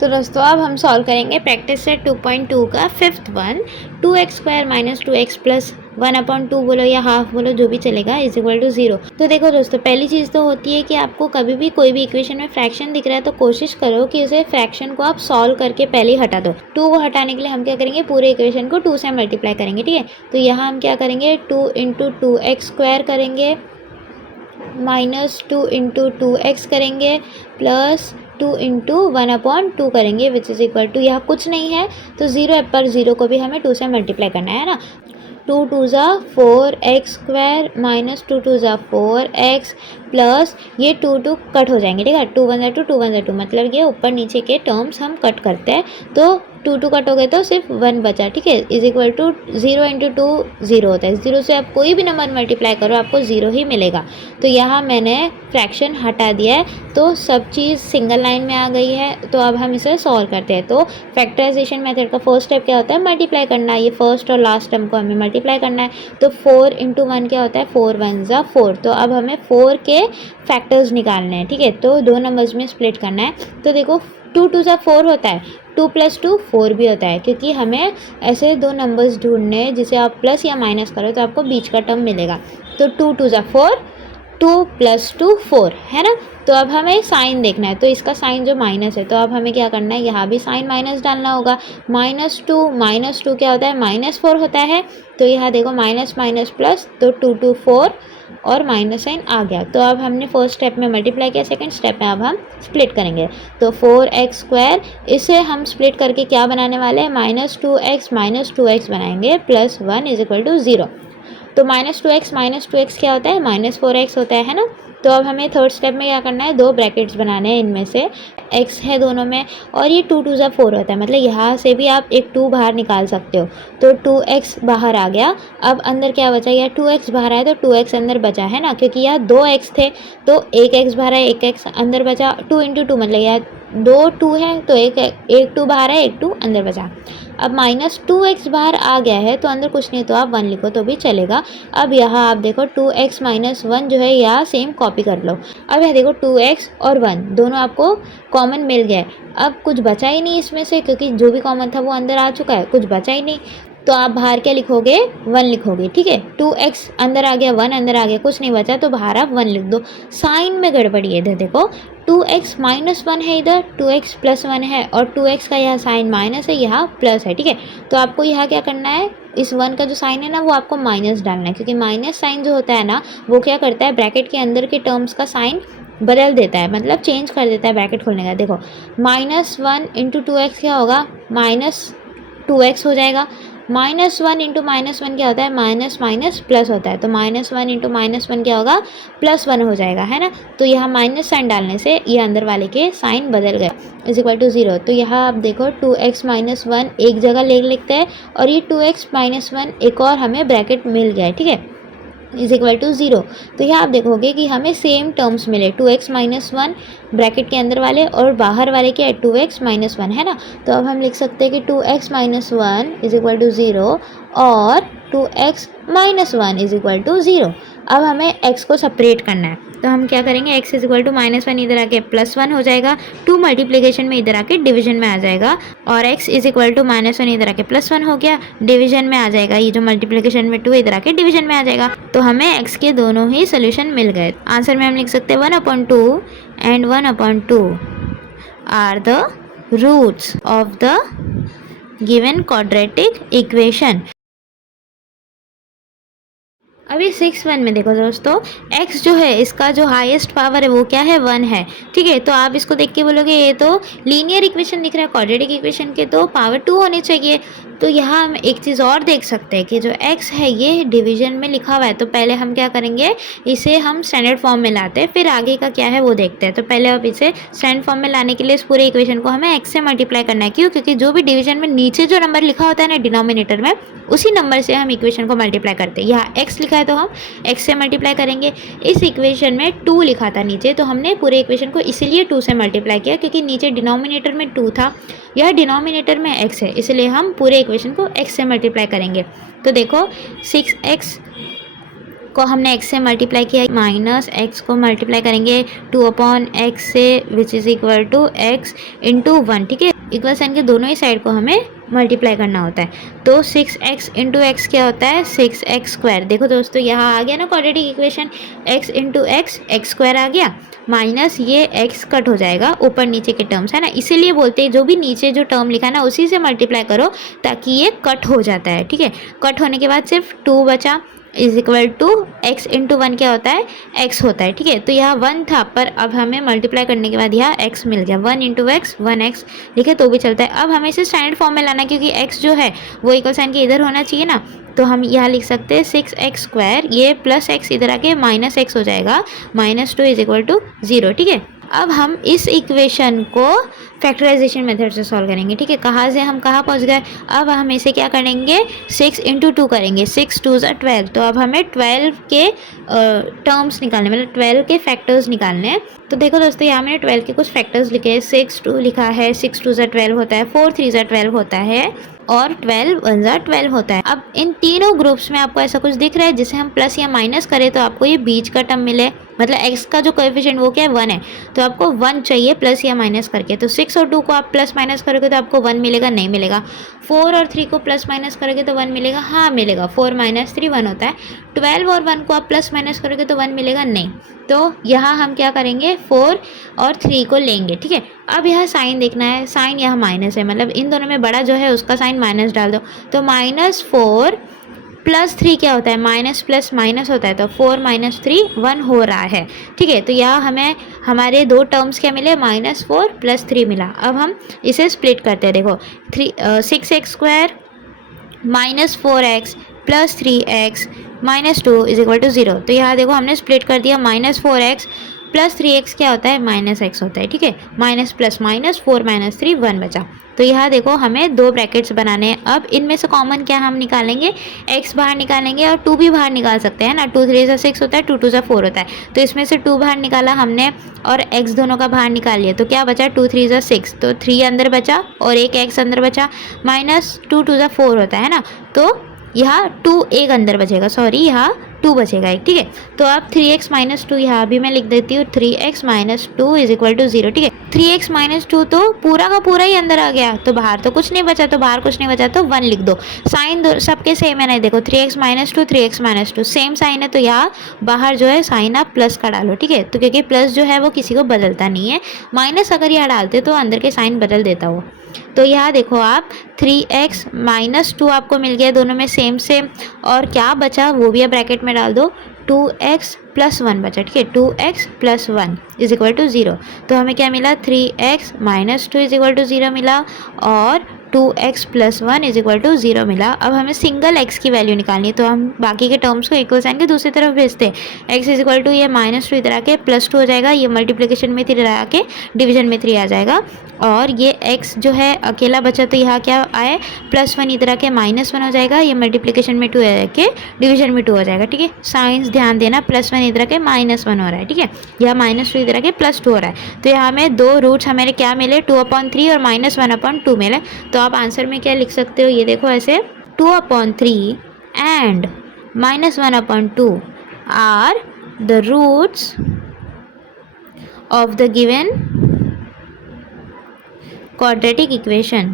तो दोस्तों अब हम सॉल्व करेंगे प्रैक्टिस सेट 2.2 का fifth one. 2x² minus 2x plus 1/2 बोलो या हाफ बोलो, जो भी चलेगा, इज इक्वल टू 0। तो देखो दोस्तों, पहली चीज़ तो होती है कि आपको कभी भी कोई भी इक्वेशन में फ्रैक्शन दिख रहा है तो कोशिश करो कि उसे फ्रैक्शन को आप सॉल्व करके पहले ही हटा दो। 2 को हटाने के लिए हम क्या करेंगे, पूरे इक्वेशन को 2 से मल्टीप्लाई करेंगे। ठीक है, तो यहाँ हम क्या करेंगे, 2 इंटू 2x² करेंगे माइनस 2 इंटू 2x करेंगे प्लस 2 इंटू 1/2 करेंगे विच इज़ इक्वल टू, यहाँ कुछ नहीं है तो 0 पर 0 को भी हमें 2 से मल्टीप्लाई करना है ना। 2 2 ज़ा 4x² माइनस 2 2 ज़ा 4x प्लस ये 2 2 कट हो जाएंगे। ठीक है, 2 1 ज़ा 2 2 1 ज़ा 2, मतलब ये ऊपर नीचे के टर्म्स हम कट करते हैं तो 2 2 कट हो गए तो सिर्फ 1 बचा। ठीक है, इज इक्वल टू 0 इंटू 2 0 होता है। 0 से आप कोई भी नंबर मल्टीप्लाई करो आपको 0 ही मिलेगा। तो यहाँ मैंने फ्रैक्शन हटा दिया है तो सब चीज़ सिंगल लाइन में आ गई है। तो अब हम इसे सॉल्व करते हैं। तो फैक्टराइजेशन मेथड का फर्स्ट स्टेप क्या होता है, मल्टीप्लाई करना। ये फर्स्ट और लास्ट टर्म को हमें मल्टीप्लाई करना है। तो 4 इंटू 1 क्या होता है, 4 1 ज़ा 4। तो अब हमें 4 के फैक्टर्स निकालने हैं। ठीक है, तो दो नंबर्स में स्प्लिट करना है। तो देखो 2 2 ज़ा 4 होता है, 2 + 2 4 भी होता है, क्योंकि हमें ऐसे दो नंबर्स ढूंढने हैं जिसे आप प्लस या माइनस करो तो आपको बीच का टर्म मिलेगा। तो 2 2 ज़ा 4, 2 + 2 4 है ना। तो अब हमें साइन देखना है, तो इसका साइन जो माइनस है तो अब हमें क्या करना है, यहाँ भी साइन माइनस डालना होगा। -2 क्या होता है, -4 होता है। तो यहाँ देखो माइनस माइनस प्लस, तो 2 2 4 और माइनस साइन आ गया। तो अब हमने फर्स्ट स्टेप में मल्टीप्लाई किया, सेकंड स्टेप में अब हम स्प्लिट करेंगे। तो 4x², इसे हम स्प्लिट करके क्या बनाने वाले हैं, -2x बनाएंगे प्लस 1 इज इक्वल टू 0। तो -2x क्या होता है, -4x होता है ना। तो अब हमें थर्ड स्टेप में क्या करना है, दो ब्रैकेट्स बनाने हैं, इनमें से x है दोनों में और ये 2 2 ज़ा 4 होता है, मतलब यहाँ से भी आप एक 2 बाहर निकाल सकते हो। तो 2x बाहर आ गया। अब अंदर क्या बचा, या 2x बाहर आया तो 2x अंदर बचा है ना, क्योंकि यहाँ 2x थे तो एक x बाहर है, एक x अंदर बचा। 2 इंटू 2 मतलब यहाँ 2 2 है तो एक 2 बाहर है, एक 2 अंदर बचा। अब -2x बाहर आ गया है तो अंदर कुछ नहीं, तो आप 1 लिखो तो भी चलेगा। अब यहाँ आप देखो 2x - 1 जो है यहाँ सेम कॉपी कर लो। अब यहाँ देखो 2x और 1 दोनों आपको कॉमन मिल गया है। अब कुछ बचा ही नहीं इसमें से, क्योंकि जो भी कॉमन था वो अंदर आ चुका है, कुछ बचा ही नहीं। तो आप बाहर क्या लिखोगे, 1 लिखोगे। ठीक है, 2x अंदर आ गया, 1 अंदर आ गया, कुछ नहीं बचा तो बाहर आप 1 लिख दो। साइन में गड़बड़ी है इधर देखो, 2x - 1 है इधर, 2x + 1 है और 2x का यहाँ साइन माइनस है, यहाँ प्लस है। ठीक है, तो आपको यहाँ क्या करना है, इस 1 का जो साइन है ना वो आपको माइनस डालना है, क्योंकि माइनस साइन जो होता है ना वो क्या करता है, ब्रैकेट के अंदर के टर्म्स का साइन बदल देता है, मतलब चेंज कर देता है ब्रैकेट खोलने का। देखो -1 इंटू 2x क्या होगा, -2x हो जाएगा। -1 इंटू -1 क्या होता है, माइनस माइनस प्लस होता है। तो -1 इंटू -1 क्या होगा, +1 हो जाएगा, है ना। तो यहाँ माइनस साइन डालने से ये अंदर वाले के साइन बदल गए, इज इक्वल टू 0। तो यहाँ आप देखो 2x - 1 एक जगह ले लिखते हैं और ये 2x - 1 एक और हमें ब्रैकेट मिल गया है। ठीक है, इज इक्वल टू 0। तो यहाँ आप देखोगे कि हमें सेम टर्म्स मिले, 2x - 1 ब्रैकेट के अंदर वाले और बाहर वाले के 2x - 1 है ना। तो अब हम लिख सकते हैं कि 2x - 1 इज इक्वल टू 0 और 2x - 1 इज इक्वल टू 0। अब हमें x को सेपरेट करना है, तो हम क्या करेंगे, x इज इक्वल टू -1 इधर आके +1 हो जाएगा, 2 मल्टीप्लिकेशन में इधर आके डिवीजन में आ जाएगा और x इज इक्वल टू -1 इधर आके +1 हो गया, डिवीजन में आ जाएगा। ये जो मल्टीप्लिकेशन में 2 इधर आके डिवीजन में आ जाएगा। तो हमें x के दोनों ही सोल्यूशन मिल गए। आंसर में हम लिख सकते हैं 1/2 and 1/2 are the roots of the given quadratic equation. अभी 6(1) में देखो दोस्तों, x जो है इसका जो हाईएस्ट पावर है वो क्या है, 1 है। ठीक है, तो आप इसको देख के बोलोगे ये तो लीनियर इक्वेशन दिख रहा है, क्वाड्रेटिक इक्वेशन के तो पावर 2 होनी चाहिए। तो यहाँ हम एक चीज़ और देख सकते हैं कि जो x है ये डिवीजन में लिखा हुआ है। तो पहले हम क्या करेंगे, इसे हम स्टैंडर्ड फॉर्म में लाते हैं, फिर आगे का क्या है वो देखते हैं। तो पहले अब इसे स्टैंडर्ड फॉर्म में लाने के लिए इस पूरे इक्वेशन को हमें x से मल्टीप्लाई करना है। क्यों, क्योंकि जो भी डिवीजन में नीचे जो नंबर लिखा होता है ना डिनोमिनेटर में, उसी नंबर से हम इक्वेशन को मल्टीप्लाई करते हैं। यहाँ x लिखा है तो हम x से मल्टीप्लाई करेंगे। इस इक्वेशन में 2 लिखा था नीचे, तो हमने पूरे इक्वेशन को इसीलिए 2 से मल्टीप्लाई किया, क्योंकि नीचे डिनोमिनेटर में 2 था, यह डिनोमिनेटर में x है, इसलिए हम पूरे इक्वेशन को x से मल्टीप्लाई करेंगे। तो देखो 6x को हमने x से मल्टीप्लाई किया, माइनस x को मल्टीप्लाई करेंगे 2/x से, which is equal to x into 1, ठीक है। इक्वल साइन के दोनों ही साइड को हमें मल्टीप्लाई करना होता है। तो 6x इंटू एक्स क्या होता है, 6x स्क्वायर। देखो दोस्तों यहाँ आ गया ना quadratic equation, x into x square आ गया, माइनस ये x कट हो जाएगा, ऊपर नीचे के टर्म्स है ना, इसीलिए बोलते हैं जो भी नीचे जो टर्म लिखा है ना उसी से मल्टीप्लाई करो ताकि ये कट हो जाता है, ठीक है। कट होने के बाद सिर्फ 2 बचा, is equal to x into 1 क्या होता है, x होता है, ठीक है। तो यहाँ 1 था पर अब हमें मल्टीप्लाई करने के बाद यहाँ x मिल गया, 1 इंटू एक्स 1x लिखे तो भी चलता है। अब हमें इसे स्टैंडर्ड फॉर्म में लाना, क्योंकि x जो है वो इक्वल साइन के इधर होना चाहिए ना, तो हम यहाँ लिख सकते हैं 6x स्क्वायर, ये प्लस x इधर आके माइनस x हो जाएगा, -2 इज इक्वल टू 0, ठीक है। अब हम इस इक्वेशन को फैक्टराइजेशन मेथड से सॉल्व करेंगे, ठीक है। कहाँ से हम कहाँ पहुँच गए, अब हम इसे क्या करेंगे 6 इंटू 2 करेंगे, 6 2 ज़ा 12, तो अब हमें 12 के टर्म्स निकालने, मतलब 12 के फैक्टर्स निकालने हैं। तो देखो दोस्तों यहाँ मैंने 12 के कुछ फैक्टर्स लिखे हैं, 6 2 लिखा है, 6 2 ज़ा 12 होता है, 4 3 ज़ा 12 होता है और 12 1 ज़ा 12 होता है। अब इन तीनों ग्रुप्स में आपको ऐसा कुछ दिख रहा है जिसे हम प्लस या माइनस करें तो आपको ये बीच का टर्म मिले, मतलब x का जो कोएफिशिएंट वो क्या है 1 है, तो आपको 1 चाहिए प्लस या माइनस करके। तो 6 और 2 को आप प्लस माइनस करोगे तो आपको 1 मिलेगा, नहीं मिलेगा। 4 और 3 को प्लस माइनस करोगे तो 1 मिलेगा, हाँ मिलेगा, 4 माइनस 3 1 होता है। 12 और 1 को आप प्लस माइनस करोगे तो 1 मिलेगा, नहीं। तो यहाँ हम क्या करेंगे 4 और 3 को लेंगे, ठीक है। अब यहाँ साइन देखना है, साइन यहाँ माइनस है, मतलब इन दोनों में बड़ा जो है उसका साइन माइनस डाल दो, तो -4 प्लस 3 क्या होता है, माइनस प्लस माइनस होता है, तो 4 माइनस 3 1 हो रहा है, ठीक है। तो यहाँ हमें हमारे दो टर्म्स क्या मिले, -4 प्लस 3 मिला। अब हम इसे स्प्लिट करते हैं, देखो 6x square -4x plus 3x -2 is equal to 0। तो यहाँ देखो हमने स्प्लिट कर दिया, -4x प्लस 3x क्या होता है, -x होता है, ठीक है। माइनस प्लस माइनस 4 माइनस 3 1 बचा। तो यहाँ देखो हमें दो ब्रैकेट्स बनाने हैं। अब इनमें से कॉमन क्या हम निकालेंगे, x बाहर निकालेंगे और 2 भी बाहर निकाल सकते हैं ना, 2 3 ज़ा 6 होता है, 2 2 ज़ा 4 होता है। तो इसमें से 2 बाहर निकाला हमने और x दोनों का बाहर निकाल लिया, तो क्या बचा 2 3 ज़ा 6, तो 3 अंदर बचा और एक x अंदर बचा, -2 2 ज़ा 4 होता है ना, तो यहाँ 2 एक अंदर बचेगा, सॉरी यहाँ 2 बचेगा एक, ठीक है। तो अब 3x माइनस 2 यहाँ भी मैं लिख देती हूँ, 3x minus 2 is equal to 0, ठीक है। 3x माइनस 2 तो पूरा का पूरा ही अंदर आ गया, तो बाहर तो कुछ नहीं बचा, तो बाहर कुछ नहीं बचा तो 1 लिख दो। साइन सबके सेम है ना, देखो 3x minus 2 3x minus 2 same sign है, तो यहाँ बाहर जो है साइन आप प्लस का डालो, ठीक है। तो क्योंकि प्लस जो है वो किसी को बदलता नहीं है, माइनस अगर यहाँ डालते तो अंदर के साइन बदल देता हो। तो यहाँ देखो आप 3x माइनस 2 आपको मिल गया, दोनों में सेम सेम, और क्या बचा वो भी आप ब्रैकेट में डाल दो, 2x प्लस 1 बचा, ठीक है। 2x plus 1 is equal to 0। तो हमें क्या मिला, 3x minus 2 is equal to 0 मिला और 2x plus 1 is equal to 0 मिला। अब हमें सिंगल x की वैल्यू निकालनी है, तो हम बाकी के टर्म्स को इक्वल साइन के दूसरी तरफ भेजते हैं। x इज इक्वल टू ये -2 इधर आके +2 हो जाएगा, ये मल्टीप्लिकेशन में 3 आके डिवीजन में 3 आ जाएगा, और ये x जो है अकेला बचा, तो यहाँ क्या आए +1 इधर आके -1 हो जाएगा, ये मल्टीप्लिकेशन में 2 आके डिवीजन में 2 हो जाएगा, ठीक है। साइंस ध्यान देना, +1 इधर आके -1 हो रहा है, ठीक है। यहाँ -2 इधर आके +2 हो रहा है, तो यहाँ में दो रूट्स हमें क्या मिले, 2/3 और -1/2 मिले। तो आप आंसर में क्या लिख सकते हो, ये देखो ऐसे 2/3 and -1/2 are the roots of the given quadratic equation।